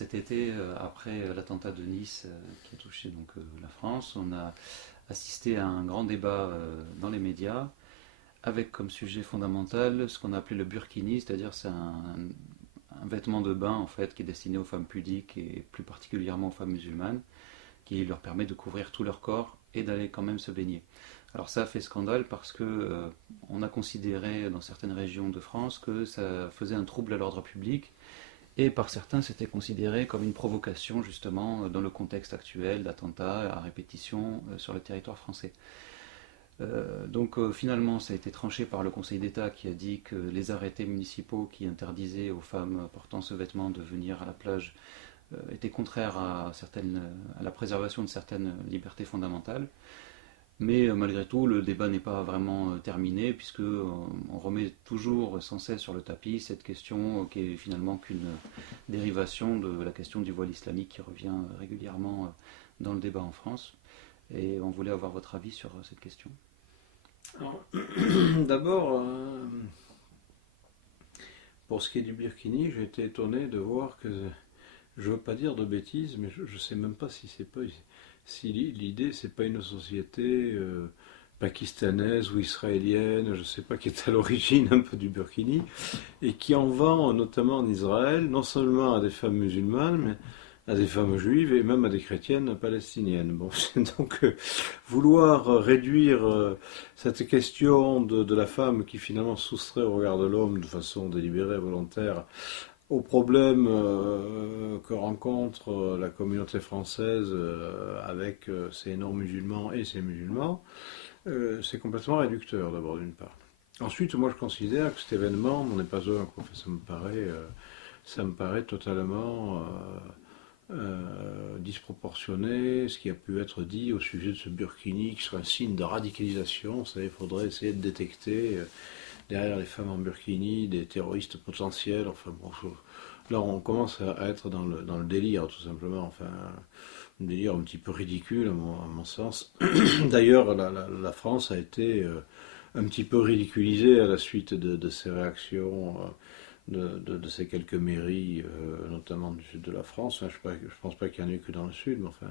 cet été, après l'attentat de Nice qui a touché donc, la France, on a assisté à un grand débat dans les médias avec comme sujet fondamental ce qu'on a appelé le burkini, c'est-à-dire c'est un vêtement de bain en fait qui est destiné aux femmes pudiques et plus particulièrement aux femmes musulmanes, qui leur permet de couvrir tout leur corps et d'aller quand même se baigner. Alors ça a fait scandale parce que on a considéré dans certaines régions de France que ça faisait un trouble à l'ordre public et par certains c'était considéré comme une provocation justement dans le contexte actuel d'attentats à répétition sur le territoire français. Donc finalement ça a été tranché par le Conseil d'État qui a dit que les arrêtés municipaux qui interdisaient aux femmes portant ce vêtement de venir à la plage étaient contraires à la préservation de certaines libertés fondamentales. Mais malgré tout, le débat n'est pas vraiment terminé, puisque on remet toujours sans cesse sur le tapis cette question qui est finalement qu'une dérivation de la question du voile islamique qui revient régulièrement dans le débat en France. Et on voulait avoir votre avis sur cette question. Alors, d'abord, pour ce qui est du burkini, j'ai été étonné de voir que, je ne veux pas dire de bêtises, mais je ne sais même pas si c'est pas, si l'idée c'est pas une société pakistanaise ou israélienne, je ne sais pas, qui est à l'origine un peu du burkini, et qui en vend notamment en Israël, non seulement à des femmes musulmanes, mais à des femmes juives et même à des chrétiennes palestiniennes. Bon, donc vouloir réduire cette question de la femme qui finalement soustrait au regard de l'homme de façon délibérée, volontaire, au problème que rencontre la communauté française avec ses non-musulmans et ses musulmans, c'est complètement réducteur d'abord d'une part. Ensuite, moi je considère que cet événement n'en est pas un, quoi. Enfin, ça me paraît totalement disproportionné, ce qui a pu être dit au sujet de ce burkini qui serait un signe de radicalisation. Vous savez, il faudrait essayer de détecter derrière les femmes en burkini des terroristes potentiels. Enfin bon, là on commence à être dans le délire tout simplement. Enfin, un délire un petit peu ridicule à mon sens. D'ailleurs, la France a été un petit peu ridiculisée à la suite de ces réactions. De ces quelques mairies, notamment du sud de la France. Enfin, je ne pense pas qu'il y en ait que dans le sud, mais enfin.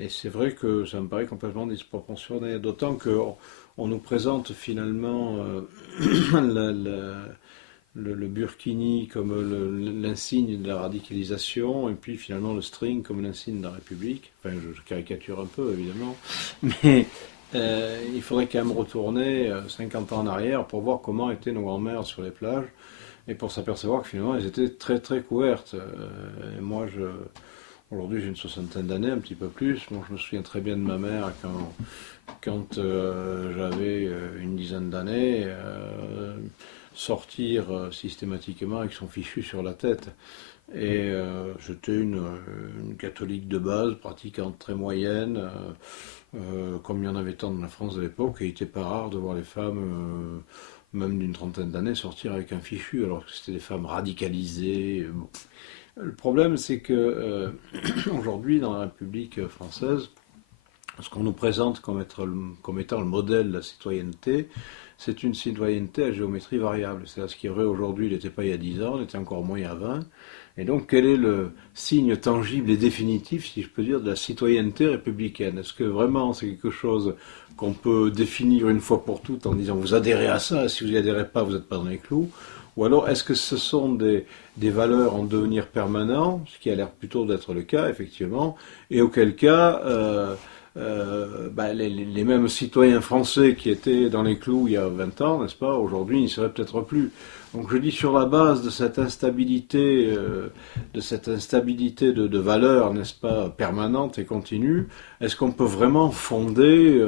Et c'est vrai que ça me paraît complètement disproportionné, d'autant qu'on on nous présente finalement le burkini comme l'insigne de la radicalisation, et puis finalement le string comme l'insigne de la République. Enfin, je caricature un peu, évidemment, mais il faudrait quand même retourner 50 ans en arrière pour voir comment étaient nos grands-mères sur les plages, et pour s'apercevoir que finalement elles étaient très très couvertes. Et moi, aujourd'hui j'ai une soixantaine d'années, un petit peu plus. Moi, je me souviens très bien de ma mère quand j'avais une dizaine d'années, sortir systématiquement avec son fichu sur la tête. Et j'étais une catholique de base, pratiquante très moyenne, comme il y en avait tant dans la France de l'époque, et il n'était pas rare de voir les femmes, même d'une trentaine d'années, sortir avec un fichu, alors que c'était des femmes radicalisées. Bon. Le problème, c'est que aujourd'hui, dans la République française, ce qu'on nous présente comme étant le modèle de la citoyenneté, c'est une citoyenneté à géométrie variable. C'est-à-dire ce qui est vrai aujourd'hui n'était pas il y a 10 ans, n'était encore moins il y a 20. Et donc, quel est le signe tangible et définitif, si je peux dire, de la citoyenneté républicaine? Est-ce que vraiment c'est quelque chose qu'on peut définir une fois pour toutes en disant vous adhérez à ça, si vous n'y adhérez pas, vous n'êtes pas dans les clous? Ou alors est-ce que ce sont des valeurs en devenir permanent, ce qui a l'air plutôt d'être le cas, effectivement, et auquel cas les mêmes citoyens français qui étaient dans les clous il y a 20 ans, n'est-ce pas, aujourd'hui n'y seraient peut-être plus. Donc je dis sur la base de cette instabilité, de valeurs, n'est-ce pas, permanente et continue, est-ce qu'on peut vraiment fonder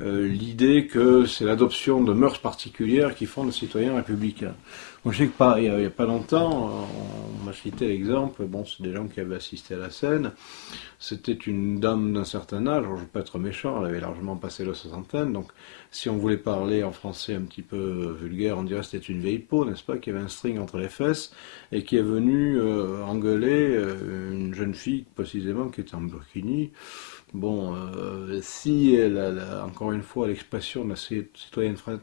l'idée que c'est l'adoption de mœurs particulières qui font le citoyen républicain? Moi, je sais que il y a pas longtemps, on m'a cité l'exemple, bon, c'est des gens qui avaient assisté à la scène, c'était une dame d'un certain âge, alors je ne veux pas être méchant, elle avait largement passé la soixantaine, donc si on voulait parler en français un petit peu vulgaire, on dirait que c'était une vieille peau, n'est-ce pas, qui avait un string entre les fesses, et qui est venue engueuler une jeune fille, précisément, qui était en burkini. Bon, si encore une fois, l'expression de la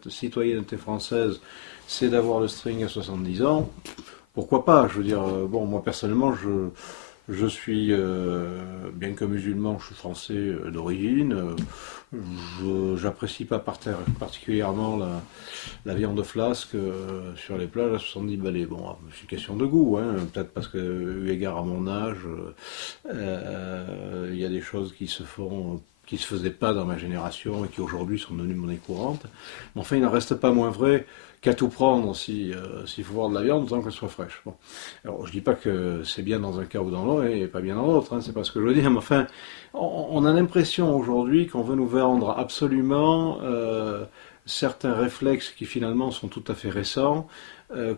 citoyenneté française, c'est d'avoir le string à 70 ans, pourquoi pas? Je veux dire, bon, moi personnellement, je suis, bien que musulman, je suis français d'origine. J'apprécie pas particulièrement la viande flasque sur les plages à 70 balais. Bon, c'est une question de goût, hein, peut-être parce que, eu égard à mon âge, il y a des choses qui se faisaient pas dans ma génération et qui aujourd'hui sont devenues monnaie courante. Mais enfin, il n'en reste pas moins vrai qu'à tout prendre s'il faut voir de la viande, tant qu'elle soit fraîche. Bon. Alors, je dis pas que c'est bien dans un cas ou dans l'autre et pas bien dans l'autre, hein, c'est pas ce que je veux dire, mais enfin, on a l'impression aujourd'hui qu'on veut nous vendre absolument certains réflexes qui finalement sont tout à fait récents,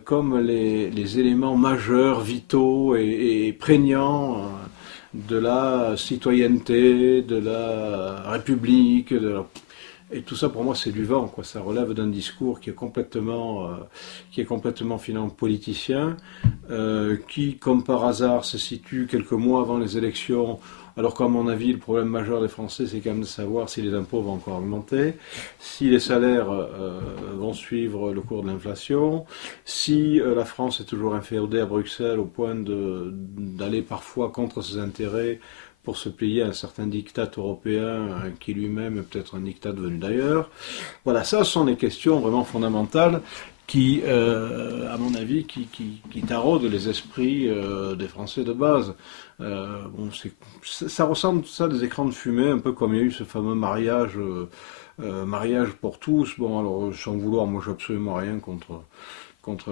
comme les éléments majeurs, vitaux et prégnants de la citoyenneté, de la République, et tout ça, pour moi, c'est du vent, quoi. Ça relève d'un discours qui est complètement finalement politicien, qui, comme par hasard, se situe quelques mois avant les élections. Alors qu'à mon avis, le problème majeur des Français, c'est quand même de savoir si les impôts vont encore augmenter, si les salaires vont suivre le cours de l'inflation, si la France est toujours inféodée à Bruxelles au point d'aller parfois contre ses intérêts pour se plier à un certain diktat européen qui lui-même est peut-être un diktat venu d'ailleurs. Voilà, ça ce sont des questions vraiment fondamentales qui, à mon avis, qui taraudent les esprits des Français de base. Bon, ça ressemble tout ça à des écrans de fumée, un peu comme il y a eu ce fameux mariage pour tous. Bon, alors, sans vouloir, moi, j'ai absolument rien contre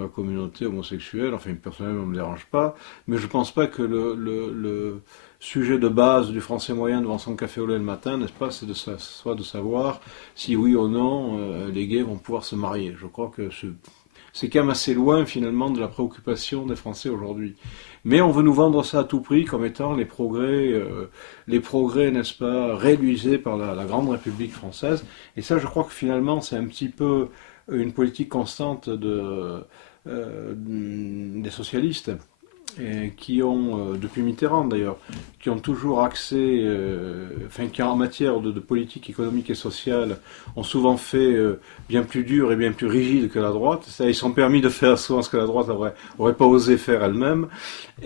la communauté homosexuelle. Enfin, personnellement, ça ne me dérange pas. Mais je ne pense pas que le sujet de base du Français moyen devant son café au lait le matin, n'est-ce pas, soit de savoir si oui ou non les gays vont pouvoir se marier. Je crois que c'est quand même assez loin finalement de la préoccupation des Français aujourd'hui. Mais on veut nous vendre ça à tout prix comme étant les progrès, n'est-ce pas, réalisés par la grande République française. Et ça, je crois que finalement, c'est un petit peu une politique constante des socialistes qui ont, depuis Mitterrand d'ailleurs, qui ont toujours accès, enfin qui en matière de politique économique et sociale ont souvent fait bien plus dur et bien plus rigide que la droite. Ça, ils sont permis de faire souvent ce que la droite aurait pas osé faire elle-même.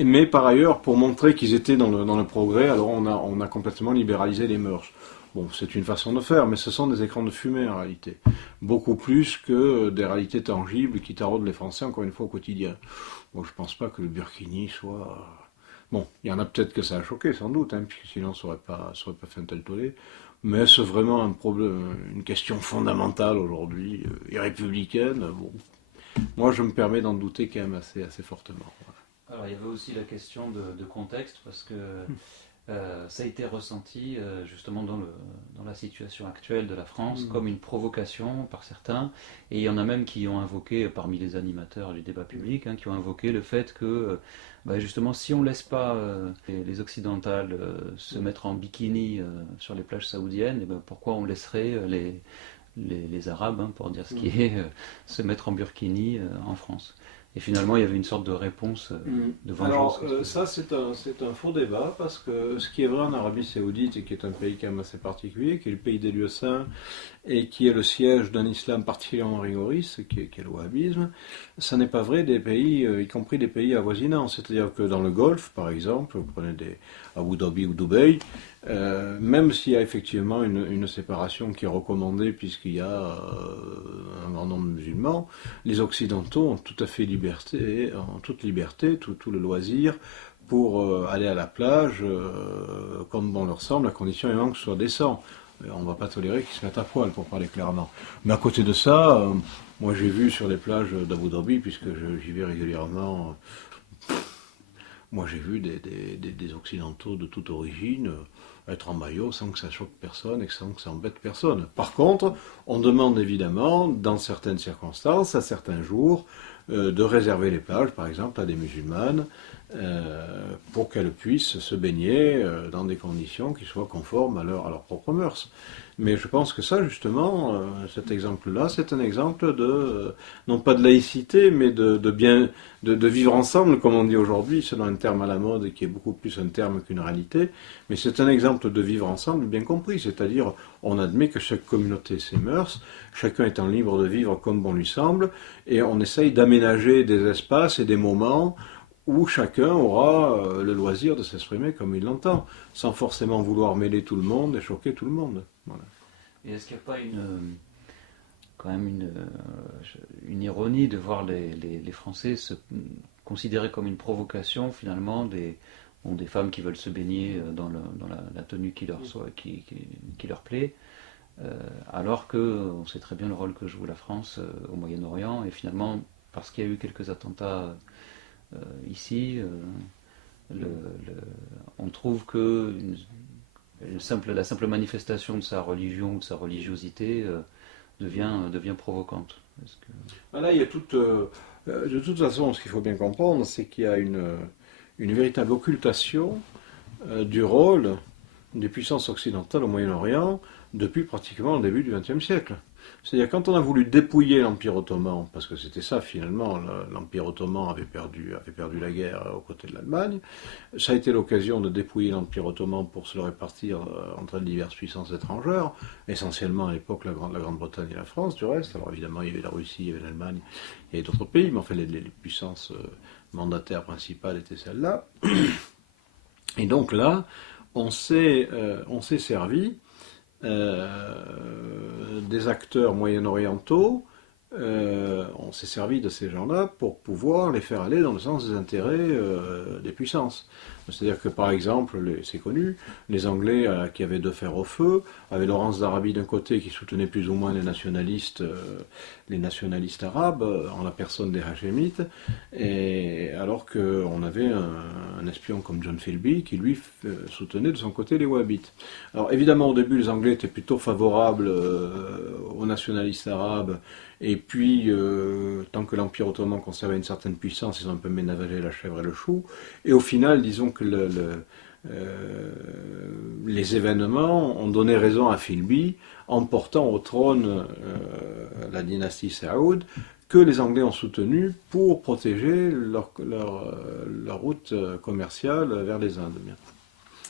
Mais par ailleurs, pour montrer qu'ils étaient dans le progrès, alors on a complètement libéralisé les mœurs. Bon, c'est une façon de faire, mais ce sont des écrans de fumée en réalité. Beaucoup plus que des réalités tangibles qui taraudent les Français, encore une fois, au quotidien. Bon, je pense pas que le burkini soit... Bon, il y en a peut-être que ça a choqué, sans doute, hein, puisque sinon ça aurait pas fait un tel tollé. Mais c'est vraiment un problème, une question fondamentale aujourd'hui, et républicaine. Bon, moi, je me permets d'en douter quand même assez fortement. Alors il y avait aussi la question de contexte, parce que ça a été ressenti justement dans la situation actuelle de la France comme une provocation par certains, et il y en a même qui ont invoqué, parmi les animateurs du débat public, hein, qui ont invoqué le fait que justement si on ne laisse pas les occidentales se mettre en bikini sur les plages saoudiennes, et pourquoi on laisserait les Arabes, hein, pour dire ce qui est, se mettre en burkini en France. Et finalement, il y avait une sorte de réponse de vengeance. Alors, ça, c'est un faux débat, parce que ce qui est vrai en Arabie Saoudite, et qui est un pays quand même assez particulier, qui est le pays des lieux saints, et qui est le siège d'un islam particulièrement rigoriste, qui est le wahhabisme, ça n'est pas vrai des pays, y compris des pays avoisinants. C'est-à-dire que dans le Golfe, par exemple, vous prenez Abu Dhabi ou Dubaï, même s'il y a effectivement une séparation qui est recommandée puisqu'il y a un grand nombre de musulmans, les Occidentaux ont tout à fait toute liberté, tout le loisir pour aller à la plage comme bon leur semble, à condition évidemment que ce soit décent. On ne va pas tolérer qu'ils se mettent à poil, pour parler clairement. Mais à côté de ça, moi j'ai vu sur les plages d'Abu Dhabi, puisque j'y vais régulièrement, moi j'ai vu des Occidentaux de toute origine être en maillot sans que ça choque personne et sans que ça embête personne. Par contre, on demande évidemment, dans certaines circonstances, à certains jours, de réserver les plages, par exemple, à des musulmanes, pour qu'elles puissent se baigner dans des conditions qui soient conformes à leurs propres mœurs. Mais je pense que ça, justement, cet exemple-là, c'est un exemple non pas de laïcité, mais de vivre ensemble, comme on dit aujourd'hui, selon un terme à la mode et qui est beaucoup plus un terme qu'une réalité. Mais c'est un exemple de vivre ensemble bien compris, c'est-à-dire on admet que chaque communauté a ses mœurs, chacun étant libre de vivre comme bon lui semble, et on essaye d'améliorer d'aménager des espaces et des moments où chacun aura le loisir de s'exprimer comme il l'entend, sans forcément vouloir mêler tout le monde et choquer tout le monde. Voilà. Et est-ce qu'il n'y a pas quand même une ironie de voir les Français se considérer comme une provocation finalement des femmes qui veulent se baigner dans la tenue qui leur plaît, alors qu'on sait très bien le rôle que joue la France au Moyen-Orient, et finalement, parce qu'il y a eu quelques attentats ici, on trouve que la simple manifestation de sa religion ou de sa religiosité devient provocante. Là, il y a de toute façon, ce qu'il faut bien comprendre, c'est qu'il y a une véritable occultation du rôle des puissances occidentales au Moyen-Orient depuis pratiquement le début du XXe siècle. C'est-à-dire quand on a voulu dépouiller l'Empire ottoman, parce que c'était ça finalement, l'Empire ottoman avait perdu la guerre aux côtés de l'Allemagne, ça a été l'occasion de dépouiller l'Empire ottoman pour se le répartir entre les diverses puissances étrangères, essentiellement à l'époque la Grande-Bretagne et la France du reste. Alors évidemment il y avait la Russie, il y avait l'Allemagne, il y avait d'autres pays, mais enfin les puissances mandataires principales étaient celles-là. Et donc là, on s'est servi des acteurs moyen-orientaux, on s'est servi de ces gens-là pour pouvoir les faire aller dans le sens des intérêts des puissances. C'est-à-dire que par exemple, c'est connu, les Anglais qui avaient deux fers au feu, avaient Laurence d'Arabie d'un côté qui soutenait plus ou moins les nationalistes arabes, en la personne des Hachémites, et alors qu'on avait un espion comme John Philby qui lui soutenait de son côté les Wahhabites. Alors évidemment au début les Anglais étaient plutôt favorables aux nationalistes arabes, et puis tant que l'Empire ottoman conservait une certaine puissance, ils ont un peu ménagé la chèvre et le chou, et au final disons que les événements ont donné raison à Philby en portant au trône la dynastie Saoud, que les Anglais ont soutenu pour protéger leur route commerciale vers les Indes.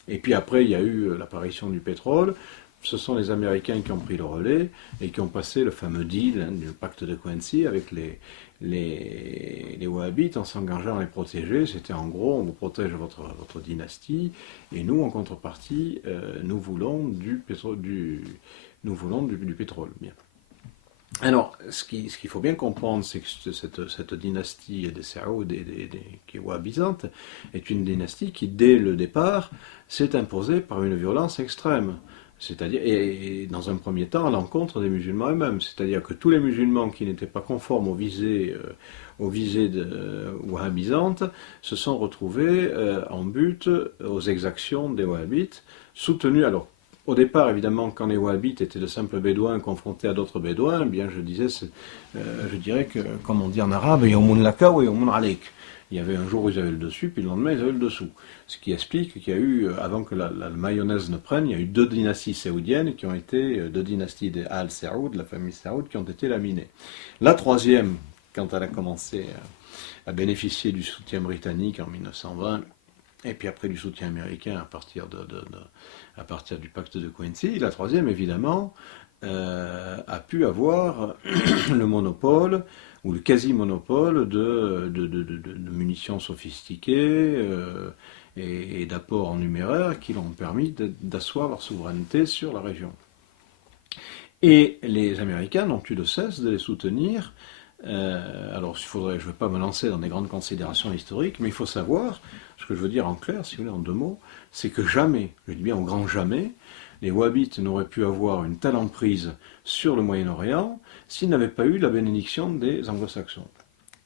Et puis après, il y a eu l'apparition du pétrole. Ce sont les Américains qui ont pris le relais et qui ont passé le fameux deal, le pacte de Quincy avec les Wahhabites en s'engageant à les protéger. C'était en gros, on vous protège votre dynastie, et nous, en contrepartie, nous voulons du pétrole. Bien. Alors, ce qu'il faut bien comprendre, c'est que cette dynastie des Saouds qui est wahhabisante est une dynastie qui, dès le départ, s'est imposée par une violence extrême. C'est-à-dire, et dans un premier temps, à l'encontre des musulmans eux-mêmes. C'est-à-dire que tous les musulmans qui n'étaient pas conformes aux visées wahhabisantes se sont retrouvés en but aux exactions des wahhabites, soutenus. Alors, au départ, évidemment, quand les wahhabites étaient de simples bédouins confrontés à d'autres bédouins, eh bien, je dirais que, comme on dit en arabe, yawmun laka wa yawmun alik. Il y avait un jour où ils avaient le dessus, puis le lendemain ils avaient le dessous. Ce qui explique qu'il y a eu, avant que la mayonnaise ne prenne, il y a eu deux dynasties saoudiennes qui ont été, deux dynasties des Al Saoud, la famille Saoud, qui ont été laminées. La troisième, quand elle a commencé à bénéficier du soutien britannique en 1920, et puis après du soutien américain à partir du pacte de Quincy, la troisième, évidemment, a pu avoir le monopole ou le quasi-monopole de munitions sophistiquées et d'apports en numéraire qui leur ont permis d'asseoir leur souveraineté sur la région. Et les Américains n'ont eu de cesse de les soutenir. Alors, je ne veux pas me lancer dans des grandes considérations historiques, mais il faut savoir, ce que je veux dire en clair, si vous voulez, en deux mots, c'est que jamais, je dis bien au grand jamais, les Wahhabites n'auraient pu avoir une telle emprise sur le Moyen-Orient s'ils n'avaient pas eu la bénédiction des Anglo-Saxons.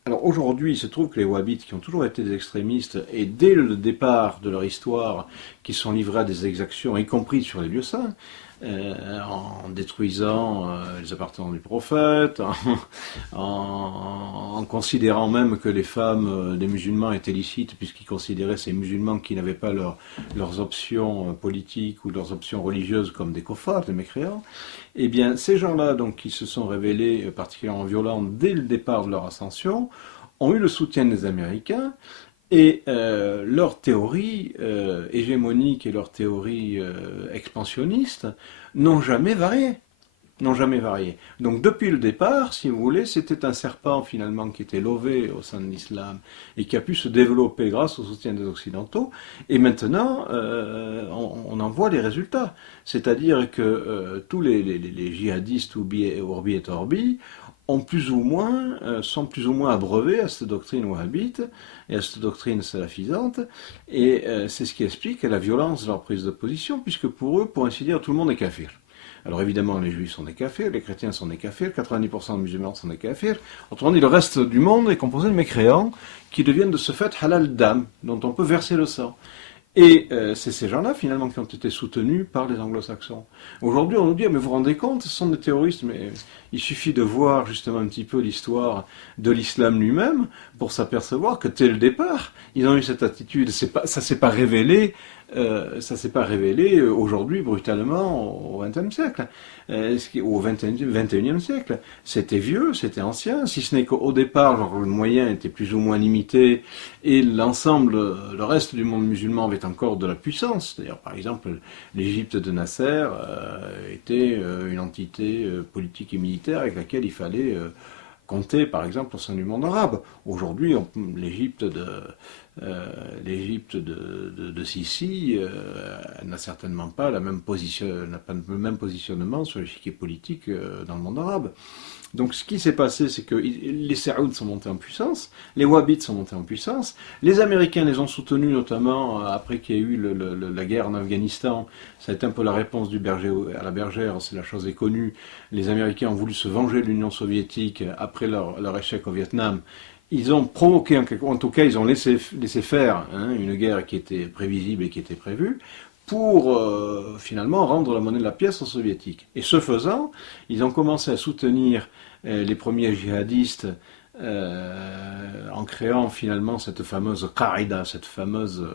Alors aujourd'hui, il se trouve que les Wahhabites, qui ont toujours été des extrémistes, et dès le départ de leur histoire, qui sont livrés à des exactions, y compris sur les lieux saints, en détruisant les appartements du prophète, en considérant même que les femmes des musulmans étaient licites, puisqu'ils considéraient ces musulmans qui n'avaient pas leurs options politiques ou leurs options religieuses comme des koffars, des mécréants. Eh bien, ces gens-là, donc, qui se sont révélés particulièrement violents dès le départ de leur ascension, ont eu le soutien des Américains. Et leur théorie hégémonique et leur théorie expansionniste n'ont jamais varié. n'ont jamais varié. Donc depuis le départ, si vous voulez, c'était un serpent finalement qui était lové au sein de l'islam et qui a pu se développer grâce au soutien des Occidentaux. Et maintenant, on en voit les résultats. C'est-à-dire que tous les djihadistes Urbi et Orbi ont plus ou moins, sont plus ou moins abreuvés à cette doctrine wahhabite et à cette doctrine salafisante. Et c'est ce qui explique la violence de leur prise de position, puisque pour eux, pour ainsi dire, tout le monde est kafir. Alors évidemment, les juifs sont des kafirs, les chrétiens sont des kafirs, 90% des musulmans sont des kafirs. Autrement dit, le reste du monde est composé de mécréants qui deviennent de ce fait halal dam, dont on peut verser le sang. Et c'est ces gens-là, finalement, qui ont été soutenus par les anglo-saxons. Aujourd'hui, on nous dit, mais vous vous rendez compte, ce sont des terroristes, mais il suffit de voir justement un petit peu l'histoire de l'islam lui-même pour s'apercevoir que dès le départ, ils ont eu cette attitude. Ça s'est pas révélé. Ça s'est pas révélé aujourd'hui brutalement au XXe siècle, au XXIe siècle. C'était vieux, c'était ancien, si ce n'est qu'au départ, genre, le moyen était plus ou moins limité et l'ensemble, le reste du monde musulman avait encore de la puissance. D'ailleurs, par exemple, l'Égypte de Nasser était une entité politique et militaire avec laquelle il fallait compter, par exemple, au sein du monde arabe. Aujourd'hui, l'Égypte de Sisi n'a certainement pas n'a pas le même positionnement sur l'échiquier politique dans le monde arabe. Donc ce qui s'est passé, c'est que les Saouds sont montés en puissance, les Wahhabites sont montés en puissance, les Américains les ont soutenus notamment après qu'il y ait eu la guerre en Afghanistan. Ça a été un peu la réponse du berger à la bergère, c'est la chose est connue. Les Américains ont voulu se venger de l'Union soviétique après leur échec au Vietnam. Ils ont provoqué, en tout cas, ils ont laissé faire une guerre qui était prévisible et qui était prévue pour finalement rendre la monnaie de la pièce aux soviétiques. Et ce faisant, ils ont commencé à soutenir les premiers djihadistes en créant finalement cette fameuse qaïda, cette fameuse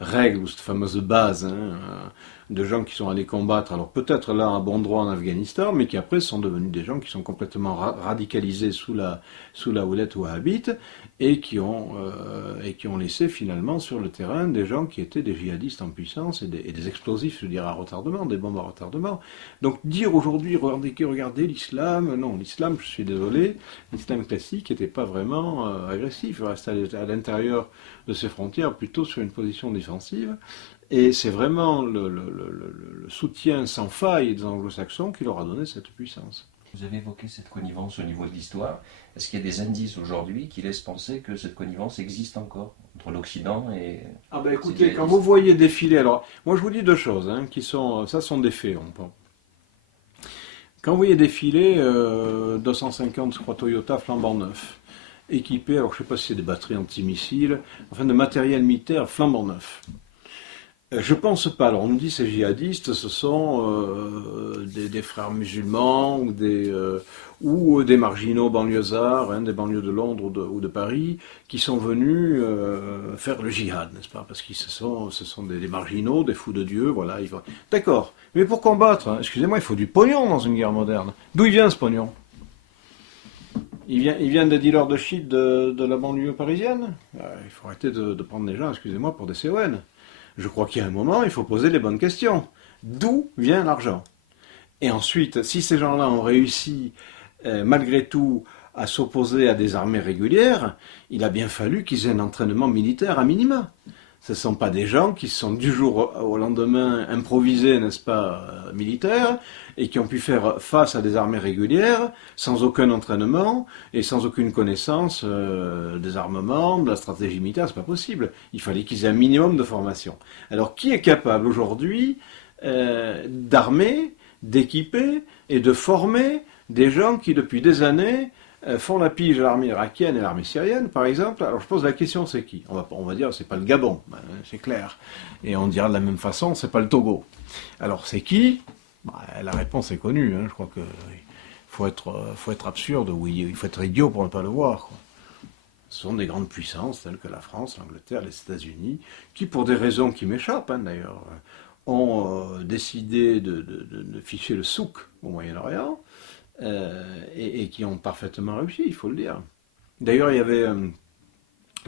règle ou cette fameuse base de gens qui sont allés combattre, alors peut-être là à bon droit en Afghanistan, mais qui après sont devenus des gens qui sont complètement radicalisés sous la houlette wahhabite et qui ont laissé finalement sur le terrain des gens qui étaient des djihadistes en puissance et des explosifs, je dirais, à retardement, des bombes à retardement. Donc dire aujourd'hui, regardez l'islam, non, l'islam, je suis désolé, l'islam classique n'était pas vraiment agressif, il restait à l'intérieur de ses frontières, plutôt sur une position défensive. Et c'est vraiment le soutien sans faille des anglo-saxons qui leur a donné cette puissance. Vous avez évoqué cette connivence au niveau de l'histoire. Est-ce qu'il y a des indices aujourd'hui qui laissent penser que cette connivence existe encore entre l'Occident et... Ah ben écoutez, quand vous voyez défiler, alors moi je vous dis deux choses, ça sont des faits. Quand vous voyez défiler 250, je crois, Toyota flambant neuf, équipés, alors je ne sais pas si c'est des batteries antimissiles, enfin de matériel militaire flambant neuf. Je pense pas. Alors on nous dit ces djihadistes, ce sont des frères musulmans ou des marginaux banlieusards, des banlieues de Londres ou de Paris, qui sont venus faire le djihad, n'est-ce pas? Parce que ce sont des marginaux, des fous de Dieu, voilà. D'accord. Mais pour combattre, excusez-moi, il faut du pognon dans une guerre moderne. D'où il vient ce pognon? Il vient des dealers de shit de la banlieue parisienne? Il faut arrêter de prendre les gens, excusez-moi, pour des CON. Je crois qu'il y a un moment, il faut poser les bonnes questions. D'où vient l'argent? Et ensuite, si ces gens-là ont réussi, malgré tout, à s'opposer à des armées régulières, il a bien fallu qu'ils aient un entraînement militaire à minima. Ce ne sont pas des gens qui se sont du jour au lendemain improvisés, n'est-ce pas, militaires, et qui ont pu faire face à des armées régulières sans aucun entraînement et sans aucune connaissance des armements, de la stratégie militaire, c'est pas possible. Il fallait qu'ils aient un minimum de formation. Alors qui est capable aujourd'hui d'armer, d'équiper et de former des gens qui depuis des années font la pige à l'armée irakienne et à l'armée syrienne, par exemple? Alors je pose la question, c'est qui? On va dire, c'est pas le Gabon, c'est clair. Et on dira de la même façon, c'est pas le Togo. Alors c'est qui? La réponse est connue, je crois qu'il faut être absurde, oui, il faut être idiot pour ne pas le voir, quoi. Ce sont des grandes puissances telles que la France, l'Angleterre, les États-Unis, qui, pour des raisons qui m'échappent d'ailleurs, ont décidé de ficher le souk au Moyen-Orient, et qui ont parfaitement réussi, il faut le dire. D'ailleurs,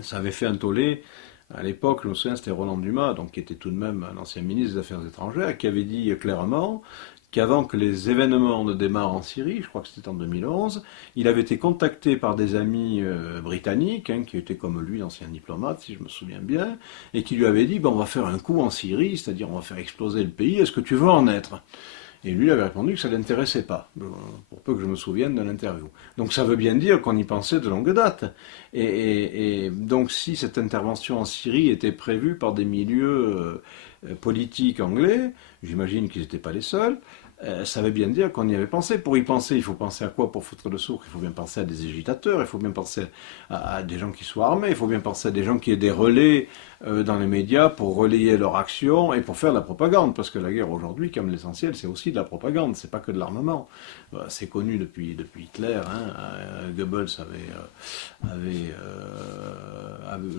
ça avait fait un tollé à l'époque, je me souviens, c'était Roland Dumas, donc qui était tout de même un ancien ministre des Affaires étrangères, qui avait dit clairement qu'avant que les événements ne démarrent en Syrie, je crois que c'était en 2011, il avait été contacté par des amis britanniques, qui étaient comme lui, anciens diplomates, si je me souviens bien, et qui lui avaient dit, on va faire un coup en Syrie, c'est-à-dire on va faire exploser le pays, est-ce que tu veux en être ? Et lui, il avait répondu que ça ne l'intéressait pas, pour peu que je me souvienne de l'interview. Donc ça veut bien dire qu'on y pensait de longue date. Et donc si cette intervention en Syrie était prévue par des milieux politiques anglais, j'imagine qu'ils n'étaient pas les seuls, ça veut bien dire qu'on y avait pensé. Pour y penser, il faut penser à quoi pour foutre le souk? Il faut bien penser à des agitateurs, il faut bien penser à des gens qui soient armés, il faut bien penser à des gens qui aient des relais dans les médias pour relayer leur action et pour faire de la propagande. Parce que la guerre aujourd'hui, comme l'essentiel, c'est aussi de la propagande, c'est pas que de l'armement. C'est connu depuis Hitler, Goebbels avait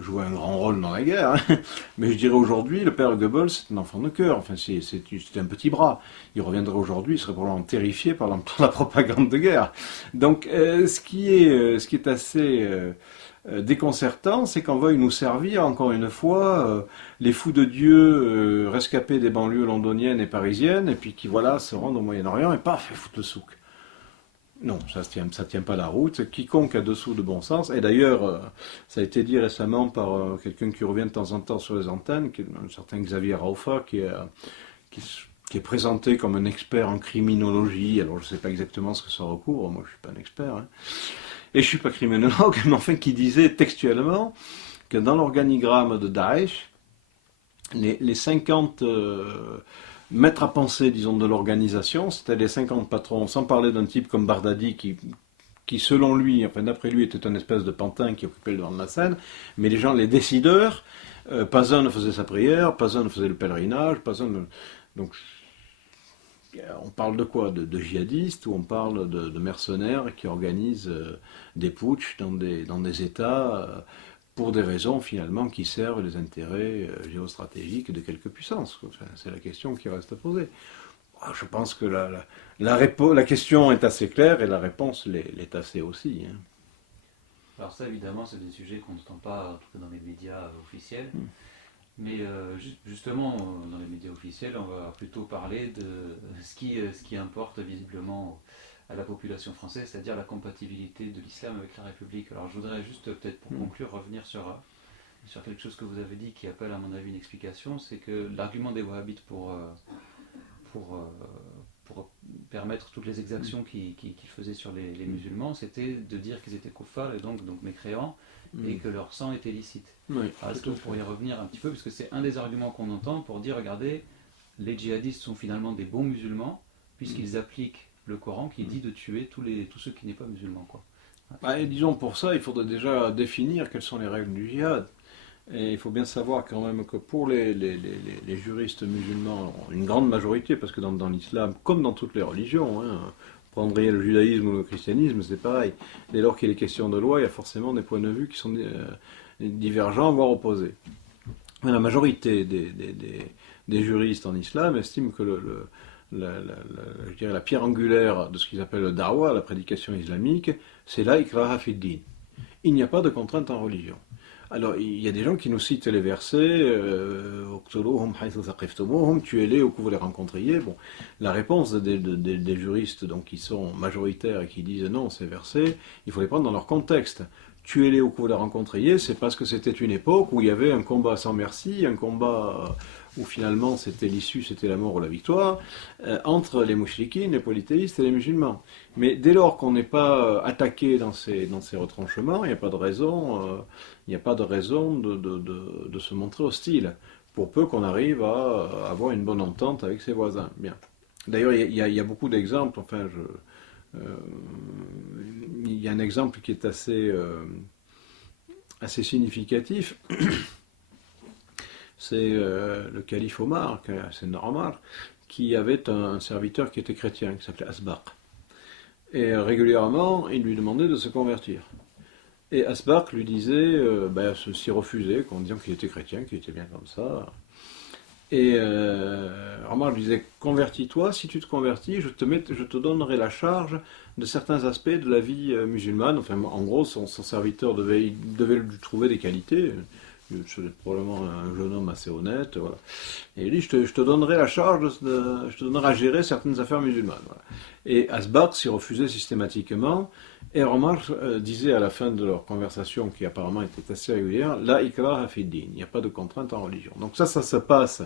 joué un grand rôle dans la guerre. Mais je dirais aujourd'hui, le père Goebbels, c'est un enfant de cœur, enfin, c'est un petit bras. Il reviendrait aujourd'hui, il serait probablement terrifié par la propagande de guerre. Donc, ce qui est assez déconcertant, c'est qu'on veuille nous servir, encore une fois, les fous de Dieu rescapés des banlieues londoniennes et parisiennes, et puis qui, voilà, se rendent au Moyen-Orient, et paf, ils foutent le souk. Non, ça tient pas la route. Quiconque a dessous de bon sens, et d'ailleurs, ça a été dit récemment par quelqu'un qui revient de temps en temps sur les antennes, un certain Xavier Raufa, qui est présenté comme un expert en criminologie. Alors, je ne sais pas exactement ce que ça recouvre, moi je ne suis pas un expert, et je ne suis pas criminologue, mais enfin qui disait textuellement que dans l'organigramme de Daesh, les 50 maîtres à penser, disons, de l'organisation, c'était les 50 patrons, sans parler d'un type comme Bardadi qui selon lui, enfin d'après lui, était une espèce de pantin qui occupait le devant de la scène, mais les décideurs, pas un ne faisait sa prière, pas un ne faisait le pèlerinage, pas un ne... Donc, on parle de quoi? De djihadistes, ou on parle de mercenaires qui organisent des putschs dans des États pour des raisons finalement qui servent les intérêts géostratégiques de quelques puissances. Enfin, c'est la question qui reste à poser. Je pense que la question est assez claire et la réponse l'est assez aussi. Alors ça, évidemment, c'est des sujets qu'on n'entend pas, en tout cas dans les médias officiels. Mais justement, dans les médias officiels, on va plutôt parler de ce qui importe visiblement à la population française, c'est-à-dire la compatibilité de l'islam avec la République. Alors je voudrais juste, peut-être pour conclure, revenir sur quelque chose que vous avez dit qui appelle à mon avis une explication, c'est que l'argument des wahhabites pour permettre toutes les exactions qu'ils faisaient sur les musulmans, c'était de dire qu'ils étaient kuffars et donc mécréants, et que leur sang était licite. Oui, Est-ce que vous pourriez revenir un petit peu, puisque c'est un des arguments qu'on entend pour dire, regardez, les djihadistes sont finalement des bons musulmans, puisqu'ils appliquent le Coran qui dit de tuer tous ceux qui n'est pas musulmans, quoi. Et disons, pour ça, il faudrait déjà définir quelles sont les règles du djihad. Et il faut bien savoir quand même que pour les juristes musulmans, une grande majorité, parce que dans l'islam, comme dans toutes les religions, prendriez le judaïsme ou le christianisme, c'est pareil. Dès lors qu'il est question de loi, il y a forcément des points de vue qui sont divergents, voire opposés. Mais la majorité des juristes en islam estiment que je dirais la pierre angulaire de ce qu'ils appellent le da'wah, la prédication islamique, c'est la ikraha fid din. Il n'y a pas de contrainte en religion. Alors, il y a des gens qui nous citent les versets tuez-les où que vous les rencontriez. Bon, la réponse des juristes donc, qui sont majoritaires et qui disent non, ces versets, il faut les prendre dans leur contexte. Tuez-les où que vous les rencontriez, c'est parce que c'était une époque où il y avait un combat sans merci, un combat où finalement c'était l'issue, c'était la mort ou la victoire, entre les mouchriquines, les polythéistes et les musulmans. Mais dès lors qu'on n'est pas attaqué dans ces retranchements, il n'y a pas de raison, de se montrer hostile, pour peu qu'on arrive à avoir une bonne entente avec ses voisins. Bien. D'ailleurs, il y a beaucoup d'exemples, il y a un exemple qui est assez significatif. C'est le calife Omar, c'est Omar, qui avait un serviteur qui était chrétien, qui s'appelait Asbaq. Et régulièrement, il lui demandait de se convertir. Et Asbaq lui disait, s'y refusait, en disant qu'il était chrétien, qu'il était bien comme ça. Et Omar lui disait, convertis-toi, si tu te convertis, je te donnerai la charge de certains aspects de la vie musulmane. Enfin, en gros, son serviteur devait lui trouver des qualités, C'est probablement un jeune homme assez honnête. Voilà. Et il dit, je te donnerai la charge, je te donnerai à gérer certaines affaires musulmanes. Voilà. Et Asbaq s'y refusait systématiquement. Et Omar disait à la fin de leur conversation, qui apparemment était assez régulière, La ikraha fi din, il n'y a pas de contrainte en religion. Donc ça se passe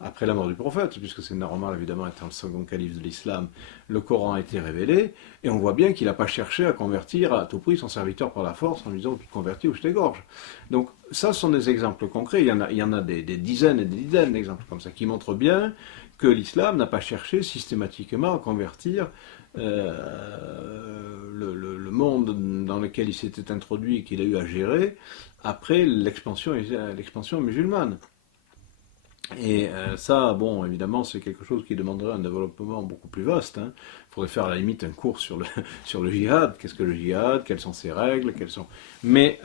après la mort du prophète, puisque c'est normal évidemment étant le second calife de l'islam, le Coran a été révélé, et on voit bien qu'il n'a pas cherché à convertir à tout prix son serviteur par la force en lui disant tu te convertis ou je t'égorge. Donc ça sont des exemples concrets, il y en a des dizaines et des dizaines d'exemples comme ça, qui montrent bien que l'islam n'a pas cherché systématiquement à convertir le monde dans lequel il s'était introduit et qu'il a eu à gérer après l'expansion musulmane. Et ça, bon, évidemment, c'est quelque chose qui demanderait un développement beaucoup plus vaste. Hein. Il faudrait faire à la limite un cours sur sur le djihad. Qu'est-ce que le djihad? Quelles sont ses règles? Mais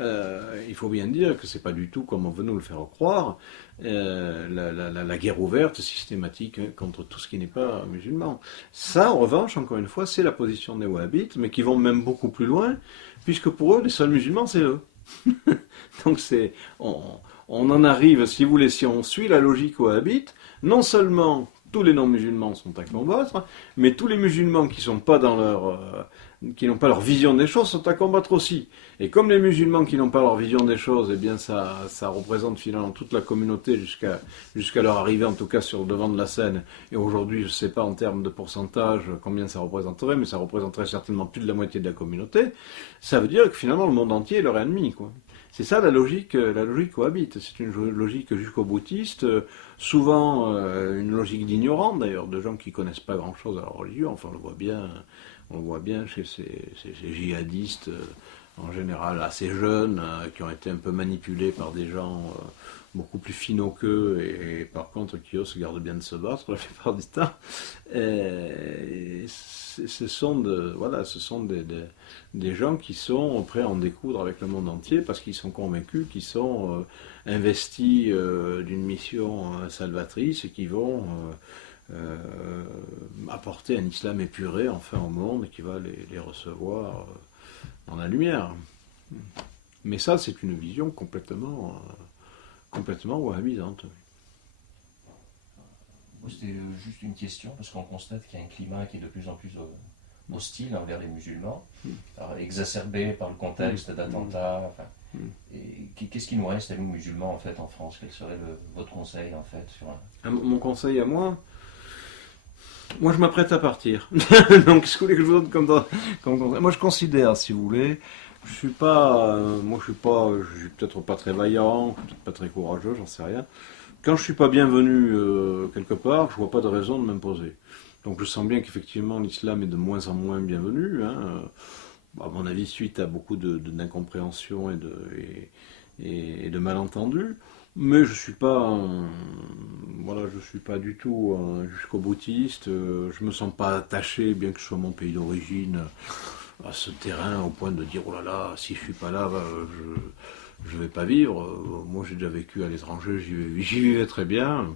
il faut bien dire que c'est pas du tout comme on veut nous le faire croire, la guerre ouverte systématique contre tout ce qui n'est pas musulman. Ça, en revanche, encore une fois, c'est la position des wahhabites, mais qui vont même beaucoup plus loin, puisque pour eux, les seuls musulmans, c'est eux. Donc on en arrive, si vous voulez, si on suit la logique wahhabite, non seulement tous les non-musulmans sont à combattre, mais tous les musulmans qui n'ont pas leur vision des choses sont à combattre aussi. Et comme les musulmans qui n'ont pas leur vision des choses, eh bien ça représente finalement toute la communauté jusqu'à leur arrivée, en tout cas sur le devant de la scène. Et aujourd'hui, je ne sais pas en termes de pourcentage combien ça représenterait, mais ça représenterait certainement plus de la moitié de la communauté. Ça veut dire que finalement le monde entier est leur ennemi, quoi. C'est ça la logique wahhabite. C'est une logique jusqu'au-boutiste, souvent une logique d'ignorants d'ailleurs, de gens qui connaissent pas grand-chose à la religion. Enfin, on le voit bien chez ces djihadistes, en général assez jeunes, qui ont été un peu manipulés par des gens beaucoup plus finaux qu'eux et par contre qui eux se gardent bien de se battre la plupart du temps. Ce sont des gens qui sont prêts à en découdre avec le monde entier parce qu'ils sont convaincus qu'ils sont investis d'une mission salvatrice et qui vont apporter un islam épuré enfin au monde et qui va les recevoir dans la lumière. Mais ça, c'est une vision complètement wahhabisante. C'était juste une question, parce qu'on constate qu'il y a un climat qui est de plus en plus hostile envers les musulmans, alors, exacerbé par le contexte d'attentats. Enfin, et qu'est-ce qui nous reste à nous musulmans en fait en France? Quel serait votre conseil en fait sur Mon conseil à moi, je m'apprête à partir. Donc, ce que vous voulez que je vous donne comme conseil? Moi, je considère, si vous voulez, je suis peut-être pas très vaillant, peut-être pas très courageux, j'en sais rien. Quand je suis pas bienvenu quelque part, je vois pas de raison de m'imposer. Donc, je sens bien qu'effectivement, l'islam est de moins en moins bienvenu. Hein. À mon avis, suite à beaucoup d'incompréhension et de malentendus. Mais je suis pas, je suis pas du tout jusqu'au boutiste. Je me sens pas attaché, bien que ce soit mon pays d'origine, à ce terrain au point de dire oh là là, si je suis pas là, je vais pas vivre. Moi, j'ai déjà vécu à l'étranger, j'y vivais très bien.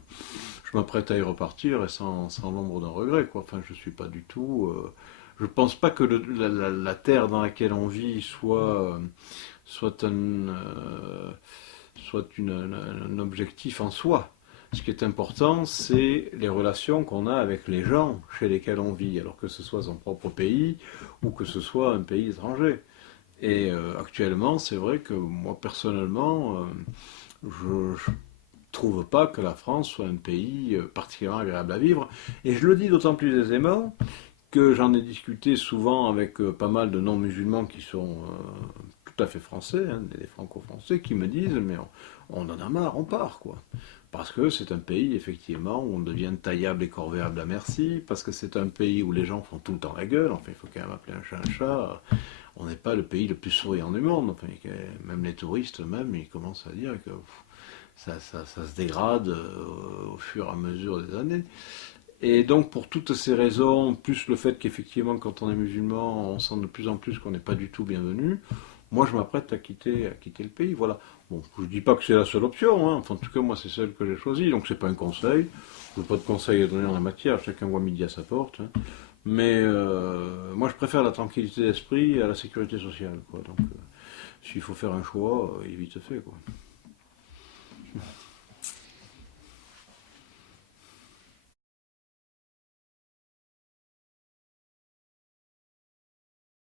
Je m'apprête à y repartir et sans l'ombre d'un regret, quoi. Enfin, je suis pas du tout. Je pense pas que la terre dans laquelle on vit soit un objectif en soi. Ce qui est important, c'est les relations qu'on a avec les gens chez lesquels on vit, alors que ce soit son propre pays ou que ce soit un pays étranger. Et actuellement, c'est vrai que moi, personnellement, je ne trouve pas que la France soit un pays particulièrement agréable à vivre. Et je le dis d'autant plus aisément que j'en ai discuté souvent avec pas mal de non-musulmans qui sont tout à fait français, hein, des franco-français, qui me disent mais on en a marre, on part quoi. Parce que c'est un pays effectivement où on devient taillable et corvéable à merci, parce que c'est un pays où les gens font tout le temps la gueule, enfin il faut quand même appeler un chat un chat. On n'est pas le pays le plus souriant du monde, enfin, même les touristes eux-mêmes ils commencent à dire que ça se dégrade au fur et à mesure des années. Et donc pour toutes ces raisons, plus le fait qu'effectivement quand on est musulman, on sent de plus en plus qu'on n'est pas du tout bienvenu, moi je m'apprête à quitter le pays, voilà. Bon, je ne dis pas que c'est la seule option, hein. Enfin, en tout cas moi c'est celle que j'ai choisie, donc c'est pas un conseil, je n'ai pas de conseil à donner en la matière, chacun voit midi à sa porte, hein. Mais moi je préfère la tranquillité d'esprit à la sécurité sociale, quoi. Donc s'il faut faire un choix, il est vite fait, quoi.